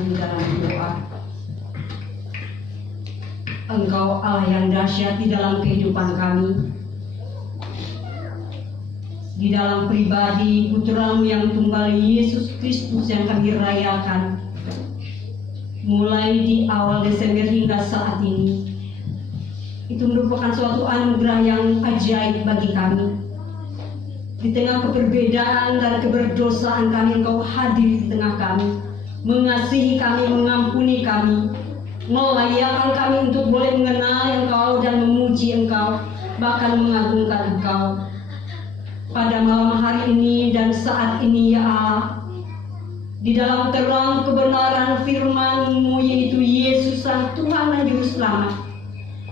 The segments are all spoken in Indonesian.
bersatu dalam doa. Engkau Allah yang dahsyat di dalam kehidupan kami, di dalam pribadi Putra-Mu yang tunggal Yesus Kristus yang kami rayakan mulai di awal Desember hingga saat ini. Itu merupakan suatu anugerah yang ajaib bagi kami. Di tengah keberbedaan dan keberdosaan kami, Engkau hadir di tengah kami, mengasihi kami, mengampuni kami, melayakkan kami untuk boleh mengenal Engkau dan memuji Engkau, bahkan mengagungkan Engkau. Pada malam hari ini dan saat ini ya Allah, di dalam terang kebenaran firman-Mu yaitu Yesus Sang Tuhan dan Juru Selamat,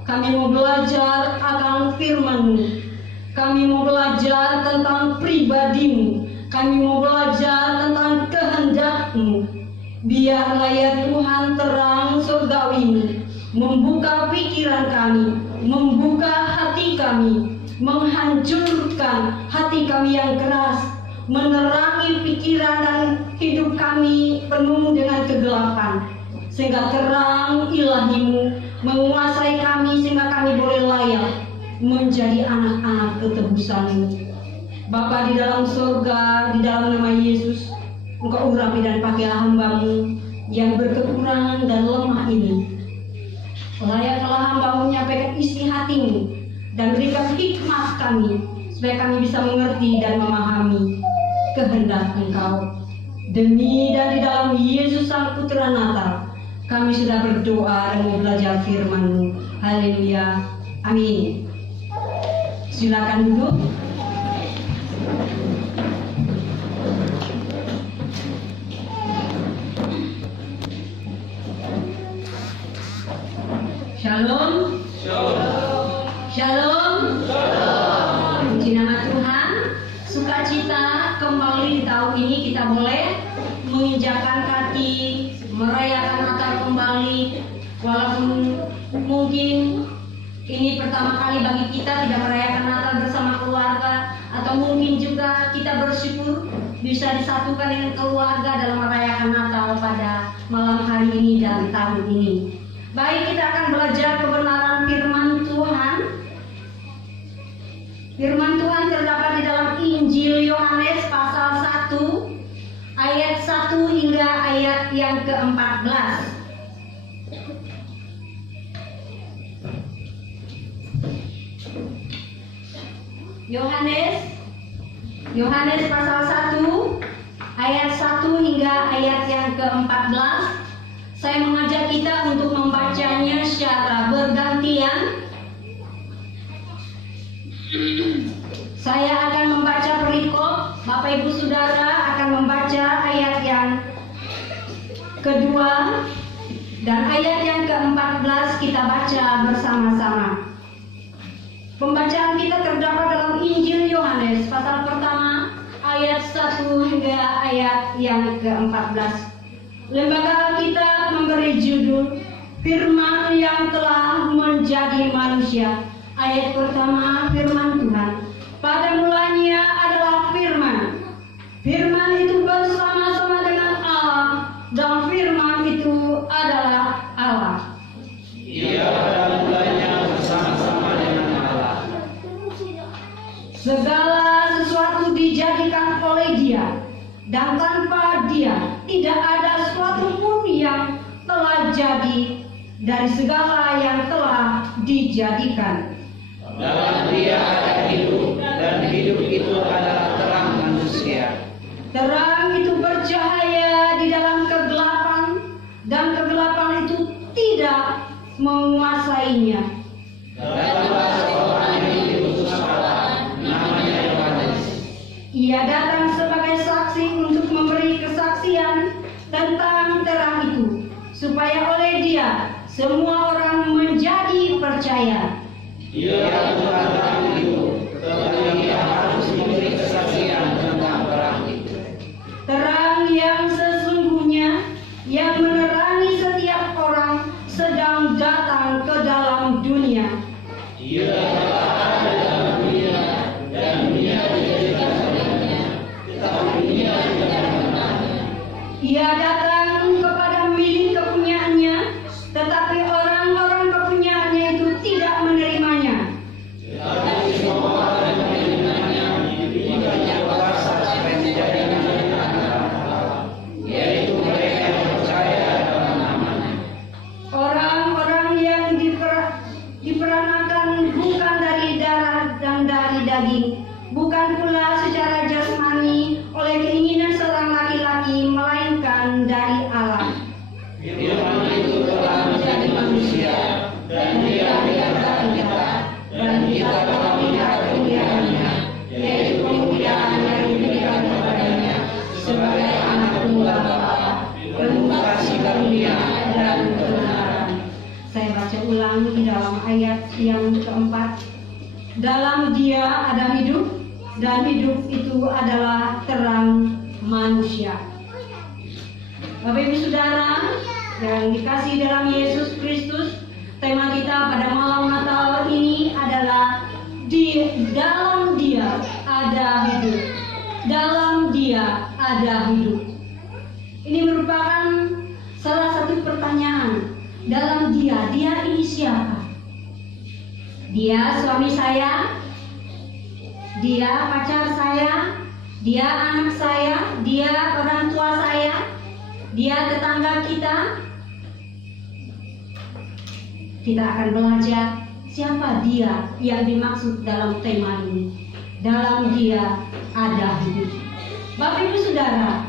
kami mau belajar akan firman-Mu. Kami mau belajar tentang pribadi-Mu. Kami mau belajar tentang kehendak-Mu. Biarlah ya Tuhan terang surgawi membuka pikiran kami, membuka hati kami, menghancurkan hati kami yang keras, menerangi pikiran dan hidup kami penuh dengan kegelapan, sehingga terang ilahi-Mu menguasai kami sehingga kami boleh layak menjadi anak-anak ketebusan-Mu. Bapa di dalam surga, di dalam nama Yesus, Engkau urapi dan pakailah hamba-Mu yang berkekurangan dan lemah ini. Layaklah hamba-Mu menyampaikan isi hati-Mu dan berikan hikmat kami, supaya kami bisa mengerti dan memahami kehendak Engkau. Demi dan di dalam Yesus Sang Putra Natal, kami sudah berdoa dan mau belajar firman-Mu. Haleluya. Amin. Silakan duduk. Shalom. Shalom. Shalom. Shalom. Puji nama Tuhan. Sukacita kembali di tahun ini kita boleh menginjakkan kaki, merayakan Natal kembali. Walaupun mungkin ini pertama kali bagi kita tidak merayakan Natal bersama keluarga, atau mungkin juga kita bersyukur bisa disatukan dengan keluarga dalam merayakan Natal pada malam hari ini dan tahun ini. Baik, kita akan belajar kebenaran firman Tuhan. Firman Tuhan terdapat di dalam Injil Yohanes pasal 1 ayat 1 hingga ayat yang ke-14. Yohanes pasal 1 ayat 1 hingga ayat yang ke-14. Saya mengajak kita untuk membacanya secara bergantian. Saya akan membaca perikop, Bapak Ibu Saudara akan membaca ayat yang kedua, dan ayat yang ke-14 kita baca bersama-sama. Pembacaan kita terdapat dalam Injil Yohanes pasal pertama ayat 1 hingga ayat yang ke-14. Lembaga Alkitab memberi judul Firman yang telah menjadi manusia. Ayat pertama, firman Tuhan. Pada mulanya adalah firman. Firman itu bersama-sama dengan Allah, dan firman itu adalah Allah. Ia pada mulanya bersama-sama dengan Allah. Segala sesuatu dijadikan oleh Dia, dan tanpa Dia tidak ada sesuatu pun yang telah jadi dari segala yang telah dijadikan. Dalam Dia ada hidup, dan hidup itu adalah terang manusia. Terang itu bercahaya di dalam kegelapan, dan kegelapan itu tidak menguasainya. Datanglah seorang yang diutus Allah, namanya Yohanes. Ia datang sebagai saksi untuk memberi kesaksian tentang terang itu, supaya oleh Dia semua orang menjadi percaya. Dia bukan terang itu, tetapi Dia harus memberi kesaksian tentang terang itu. Terang yang sesungguhnya yang menerangi setiap orang sedang datang ke dalam dunia. Dia telah ada dalam dunia, dan dunia dijadikan olehnya, tetapi dunia tidak mengenalnya. Ia datang kepada ulang di dalam ayat yang keempat. Dalam Dia ada hidup, dan hidup itu adalah terang manusia. Bapak Ibu Saudara yang dikasihi dalam Yesus Kristus, tema kita pada malam Natal ini adalah di dalam Dia ada hidup. Dalam Dia ada hidup. Ini merupakan salah satu pertanyaan. Dalam Dia ini siapa? Dia suami saya, Dia pacar saya, Dia anak saya, Dia orang tua saya, Dia tetangga kita. Kita akan belajar siapa Dia yang dimaksud dalam tema ini. Dalam Dia ada hidup. Bapak Ibu Saudara,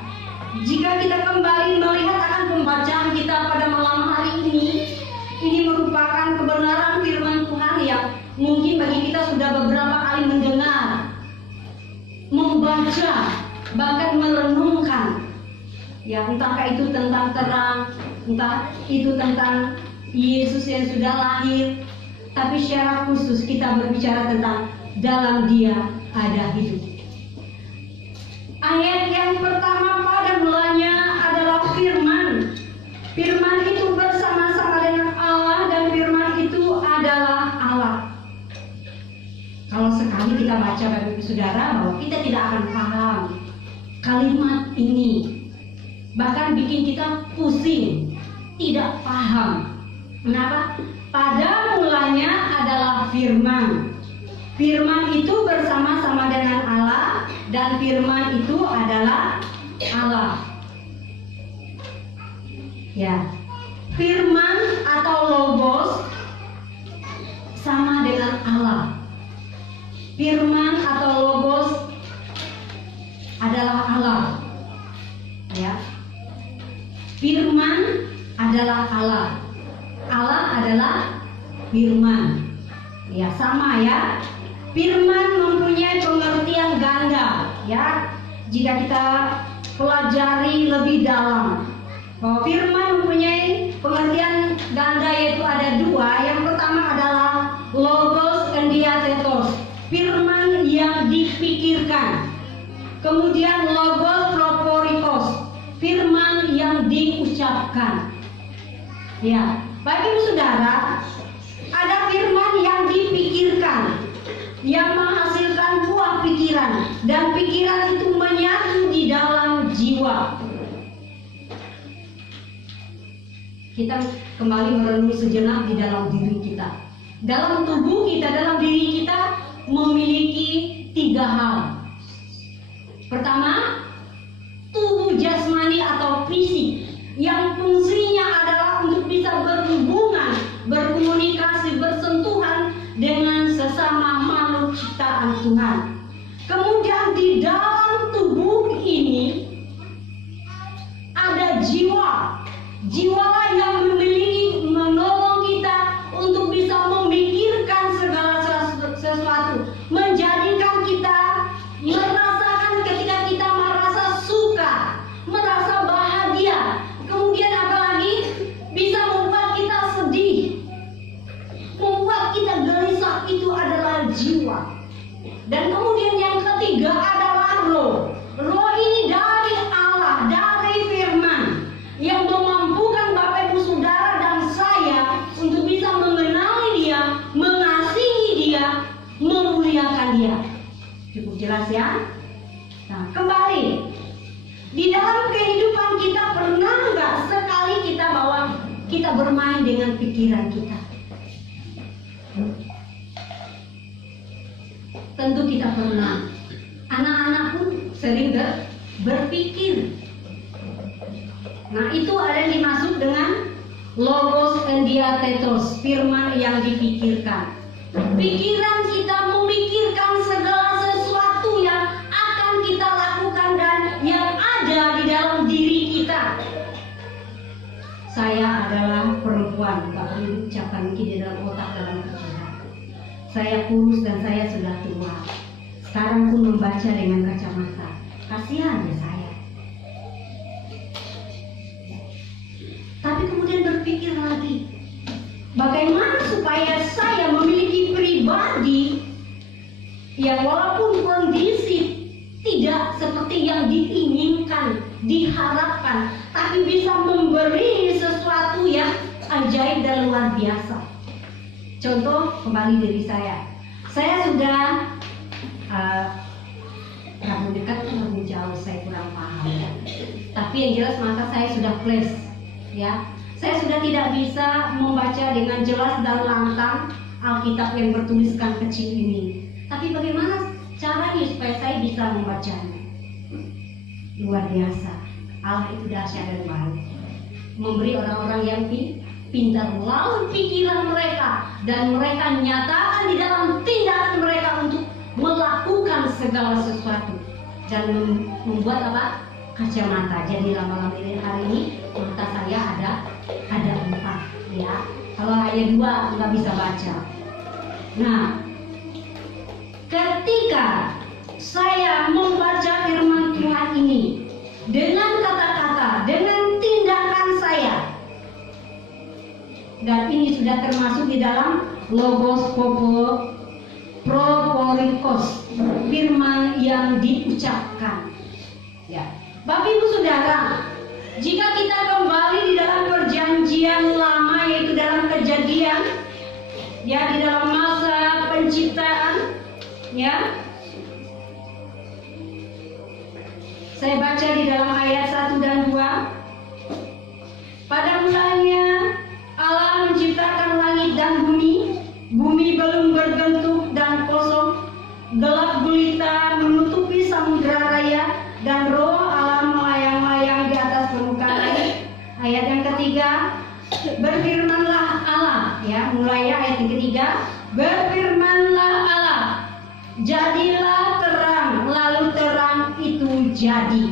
jika kita kembali melihat akan pembacaan kita pada malam hari ini merupakan kebenaran firman Tuhan yang mungkin bagi kita sudah beberapa kali mendengar, membaca, bahkan merenungkan. Ya, entah itu tentang terang, entah itu tentang Yesus yang sudah lahir, tapi secara khusus kita berbicara tentang dalam Dia ada hidup. Ayat yang pertama pada mulanya adalah firman. Firman itu bersama-sama dengan Allah, dan firman itu adalah Allah. Kalau sekali kita baca Bapak Ibu Saudara, bahwa kita tidak akan paham kalimat ini, bahkan bikin kita pusing, tidak paham. Kenapa? Pada mulanya adalah firman. Firman itu bersama-sama dengan Allah, dan firman itu adalah Allah. Ya, firman atau logos sama dengan Allah. Firman atau logos adalah Allah. Ya, firman adalah Allah. Allah adalah firman. Ya, sama ya. Firman mempunyai pengertian ganda, ya. Jika kita pelajari lebih dalam, bahwa firman mempunyai pengertian ganda, yaitu ada dua. Yang pertama adalah logos and diathetos, firman yang dipikirkan. Kemudian logos proporikos, firman yang diucapkan. Ya, Bapak Ibu Saudara, ada firman yang dipikirkan, yang menghasilkan buah pikiran, dan pikiran itu menyatu di dalam jiwa. Kita kembali merenung sejenak di dalam diri kita. Dalam tubuh kita, dalam diri kita memiliki tiga hal. Pertama, tubuh jasmani atau fisik, yang fungsinya adalah untuk bisa berhubungan, berkomunikasi, bersentuhan dengan sesama makhluk ciptaan Tuhan. Kemudian di dalam tubuh ini ada jiwa. Jiwalah yang menolong kita untuk bisa memikirkan segala sesuatu, menjadikan kita merasakan ketika kita merasa suka, merasa bahagia. Kemudian apalagi bisa membuat kita sedih, membuat kita gelisah, itu adalah jiwa. Dan kemudian yang ketiga adalah roh. Roh ini dari Allah, dari firman, yang memampukan Bapak Ibu Saudara dan saya untuk bisa mengenali Dia, mengasihi Dia, memuliakan Dia. Cukup jelas ya? Nah, kembali, di dalam kehidupan kita pernah nggak sekali kita bahwa kita bermain dengan pikiran kita? Tentu kita pernah. Anak-anak pun sering berpikir. Nah, itu ada yang dimaksud dengan logos and diathetos, firman yang dipikirkan. Pikiran kita memikirkan segala sesuatu yang akan kita lakukan dan yang ada di dalam diri kita. Saya adalah perempuan, tak perlu ucapan di dalam otak dalam pikiran. Saya kurus dan saya sudah tua. Sekarang pun membaca dengan kacamata. Kasihan ya saya. Tapi kemudian berpikir lagi, Bagaimana supaya saya memiliki pribadi yang walaupun kondisi tidak seperti yang diinginkan, diharapkan, tapi bisa memberi sesuatu yang ajaib dan luar biasa. Contoh kembali diri saya sudah terlalu dekat, terlalu jauh, saya kurang paham. Tapi yang jelas mata saya sudah flash, ya. Saya sudah tidak bisa membaca dengan jelas dan lantang Alkitab yang bertuliskan kecil ini. Tapi bagaimana caranya supaya saya bisa membacanya? Luar biasa. Allah itu dahsyat dan baik. Memberi orang-orang yang pintar melalui pikiran mereka, dan mereka nyatakan di dalam tindakan mereka untuk melakukan segala sesuatu dan membuat apa? Kacamata. Jadi malam ini hari ini mata saya ada 4, ya. Kalau hanya 2 nggak bisa baca. Nah, ketika saya membaca firman Tuhan ini dengan kata-kata, dengan tindakan saya, dan ini sudah termasuk di dalam logos proporikos, firman yang diucapkan, ya. Bapak Ibu Saudara, jika kita kembali di dalam perjanjian lama, yaitu dalam Kejadian, ya, di dalam masa penciptaan, ya, saya baca di dalam ayat 1 dan 2. Pada mulanya Allah menciptakan langit dan bumi. Bumi belum berbentuk dan kosong, gelap gulita menutupi samudera raya, dan roh Allah melayang-layang di atas permukaan air. Ayat yang ketiga, berfirmanlah Allah, ya, mulai ayat yang ketiga, berfirmanlah Allah, jadilah terang, lalu terang itu jadi.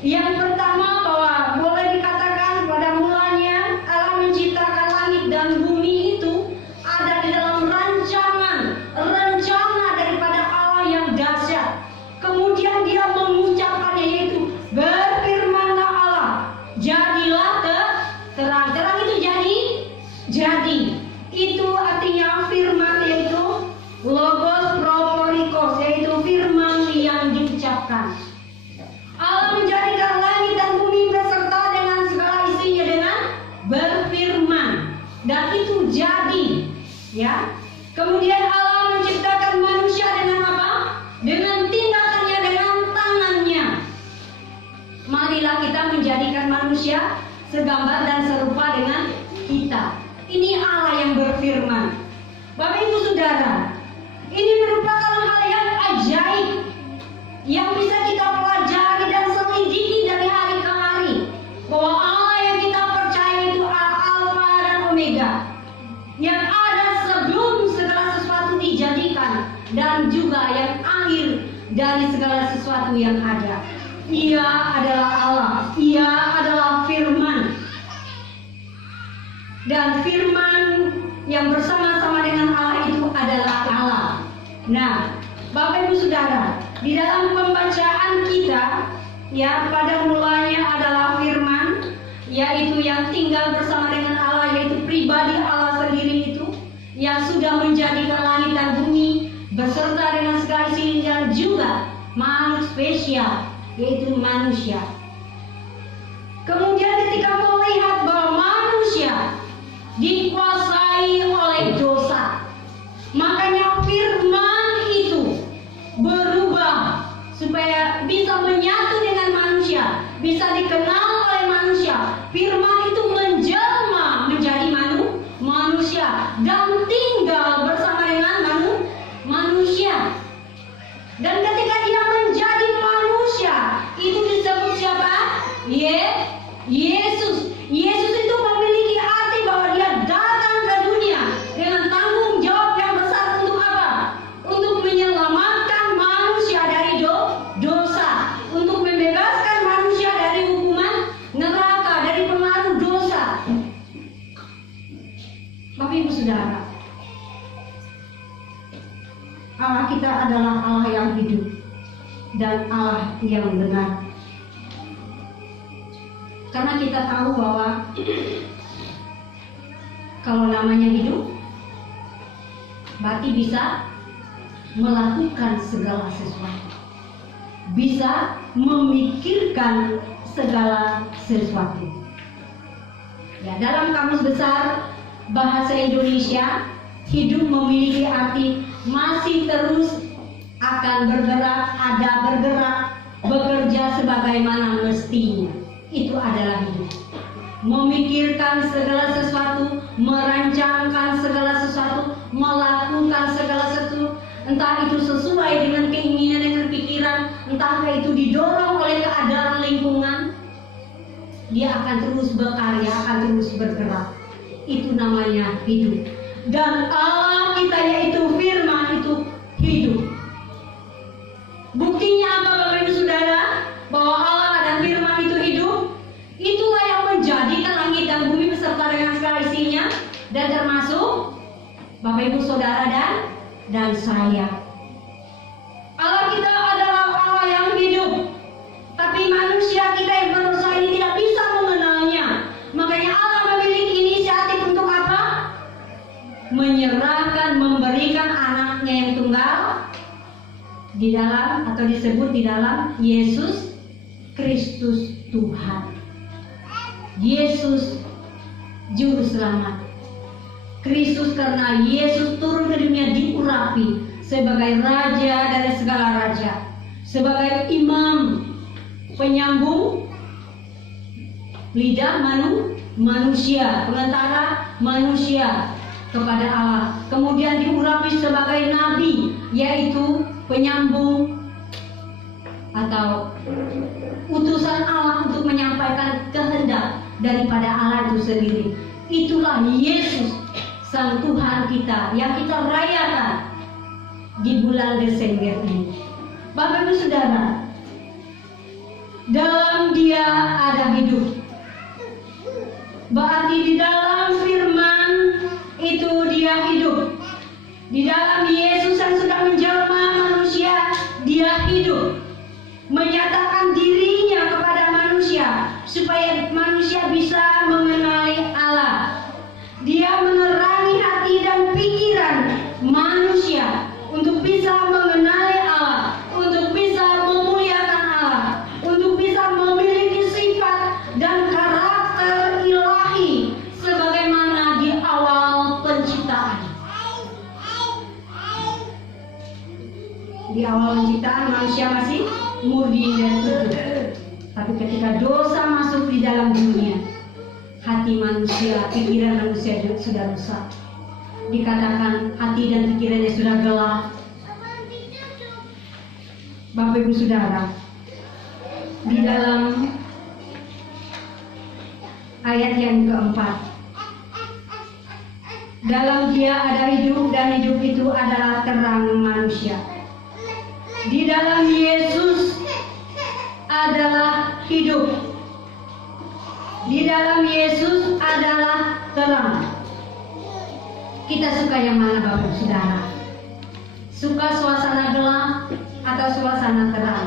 Yang pertama, bahwa boleh dikatakan pada mulanya Allah menciptakan langit dan bumi itu ada di dalam rencana daripada Allah yang dahsyat. Kemudian dia mengucapkannya, yaitu berfirmanlah Allah, jadilah terang. Terang itu jadi. Itu artinya firman, yaitu logos proporikos, yaitu firman yang diucapkan. Allah menjadikan langit dan bumi beserta dengan segala isinya dengan berfirman, dan itu jadi, ya. Kemudian Allah menciptakan manusia dengan apa? Dengan tindakannya, dengan tangannya. Marilah kita menjadikan manusia segambar dan serupa dengan kita. Ini Allah yang berfirman. Bapak Ibu Saudara, ini merupakan hal yang ajaib yang bisa kita pelajari dan selidiki dari hari ke hari, bahwa Allah yang kita percaya itu Alfa dan Omega, yang ada sebelum segala sesuatu dijadikan, dan juga yang akhir dari segala sesuatu yang ada. Ia adalah Allah, Ia adalah firman, dan firman yang bersama-sama dengan Allah itu adalah Allah. Nah, Bapak Ibu Saudara, di dalam pembacaan kita, ya, pada mulanya adalah firman, yaitu yang tinggal bersama dengan Allah, yaitu pribadi Allah sendiri itu, yang sudah menjadikan langit dan bumi beserta dengan segala isinya, dan juga makhluk spesial, yaitu manusia. Kemudian ketika melihat bahwa manusia dikuasai oleh dosa, makanya firman itu berubah supaya bisa menyatu dengan manusia, bisa dikenal oleh manusia. Firman itu menjelma menjadi manusia dan tinggal bersama dengan manusia. Dan ketika dia menjadi manusia, itu disebut siapa? Yesus. Yesus itu memiliki arti bahwa dia datang ke dunia dengan tanggung jawab yang besar untuk apa? Untuk menyelamatkan manusia dari dosa, untuk membebaskan manusia dari hukuman neraka, dari pengaruh dosa. Bapak Ibu Saudara, Allah kita adalah Allah yang hidup dan Allah yang benar. Karena kita tahu bahwa kalau namanya hidup, berarti bisa melakukan segala sesuatu, bisa memikirkan segala sesuatu. Ya, dalam Kamus Besar Bahasa Indonesia, hidup memiliki arti masih terus akan bergerak, ada bergerak, bekerja sebagaimana mestinya. Itu adalah hidup. Memikirkan segala sesuatu, merancangkan segala sesuatu, melakukan segala sesuatu, entah itu sesuai dengan keinginan, dengan pikiran, entah itu didorong oleh keadaan lingkungan, dia akan terus berkarya, akan terus bergerak. Itu namanya hidup. Dan Allah kita, yaitu firman, itu hidup. Buktinya apa Bapak Ibu Saudara? Bahwa Allah dan firman itu hidup. Itulah yang menjadikan langit dan bumi beserta dengan segala isinya, dan termasuk Bapak Ibu Saudara dan saya. Allah kita adalah Allah yang hidup. Tapi manusia kita yang berdosa ini tidak bisa mengenalnya. Makanya Allah memiliki inisiatif untuk apa? Menyerahkan, memberikan anaknya yang tunggal di dalam, atau disebut di dalam, Yesus Kristus Tuhan. Yesus Juru Selamat. Kristus, karena Yesus turun ke dunia diurapi sebagai Raja dari segala raja, sebagai Imam, penyambung lidah manusia, pengantara manusia kepada Allah. Kemudian diurapi sebagai Nabi, yaitu penyambung atau utusan Allah untuk menyampaikan kehendak daripada Allah itu sendiri. Itulah Yesus, Sang Tuhan kita, yang kita rayakan di bulan Desember ini. Bapak Ibu Saudara, dalam Dia ada hidup. Berarti di dalam firman itu Dia hidup. Di dalam Yesus yang sudah menjelma manusia, Dia hidup. Menyatakan dirinya kepada manusia supaya manusia bisa mengenali Allah. Dia menerangi hati dan pikiran manusia untuk bisa mengenali Allah, untuk bisa memuliakan Allah, untuk bisa memiliki sifat dan karakter ilahi sebagaimana di awal penciptaan. Di awal penciptaan manusia masih murni dan utuh. Tapi ketika dosa masuk di dalam dunia, hati manusia, pikiran manusia sudah rusak. Dikatakan hati dan pikirannya sudah gelap. Bapak Ibu Saudara, di dalam ayat yang keempat, dalam Dia ada hidup dan hidup itu adalah terang manusia. Di dalam Yesus adalah hidup. Di dalam Yesus adalah terang. Kita suka yang mana Bapak Saudara? Suka suasana gelap atau suasana terang?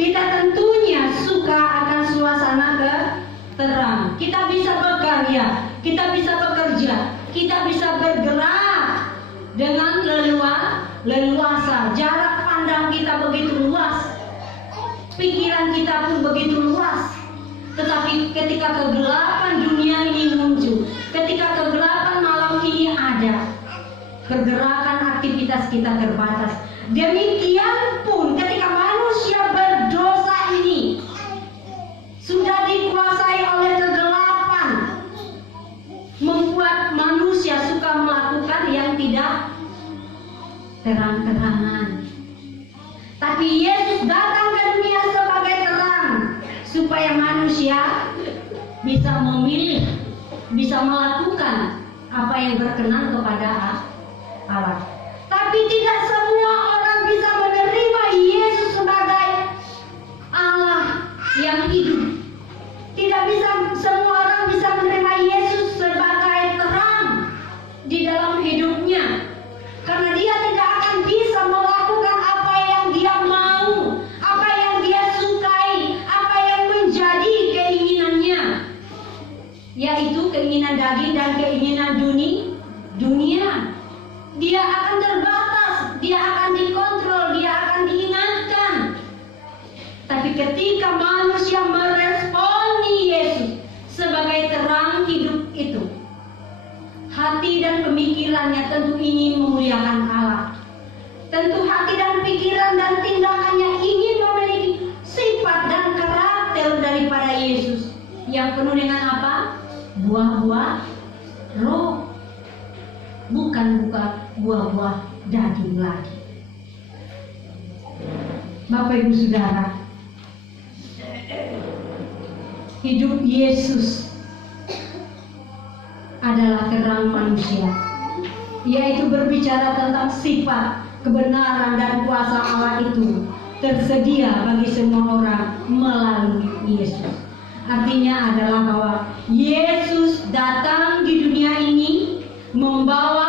Kita tentunya suka akan suasana terang. Kita bisa berkarya, kita bisa bekerja, kita bisa bergerak dengan leluasa. Jarak pandang kita begitu luas, pikiran kita pun begitu luas. Tetapi ketika kegelapan dunia ini muncul, ketika kegelapan malam ini ada, pergerakan aktivitas kita terbatas. Demikian pun ketika manusia berdosa ini sudah dikuasai oleh kegelapan, membuat manusia suka melakukan yang tidak terang-terangan. Tapi Yesus datang ke dunia sebagai terang, supaya manusia bisa memilih, bisa melakukan apa yang berkenan kepada Allah. Tapi tidak semua orang bisa menerima Yesus sebagai Allah yang hidup. Tidak bisa semua orang bisa menerima Yesus sebagai terang di dalam hidupnya, karena dia tidak akan bisa melakukan apa yang dia mau, apa yang dia sukai Tapi ketika manusia meresponi Yesus sebagai terang hidup itu, hati dan pemikirannya tentu ingin memuliakan Allah. Tentu hati dan pikiran dan tindakannya ingin memiliki sifat dan karakter daripada Yesus yang penuh dengan apa? Buah-buah roh, bukan buah-buah daging lagi. Bapak Ibu Saudara, hidup Yesus adalah terang manusia, yaitu berbicara tentang sifat, kebenaran dan kuasa Allah itu tersedia bagi semua orang melalui Yesus. Artinya adalah bahwa Yesus datang di dunia ini membawa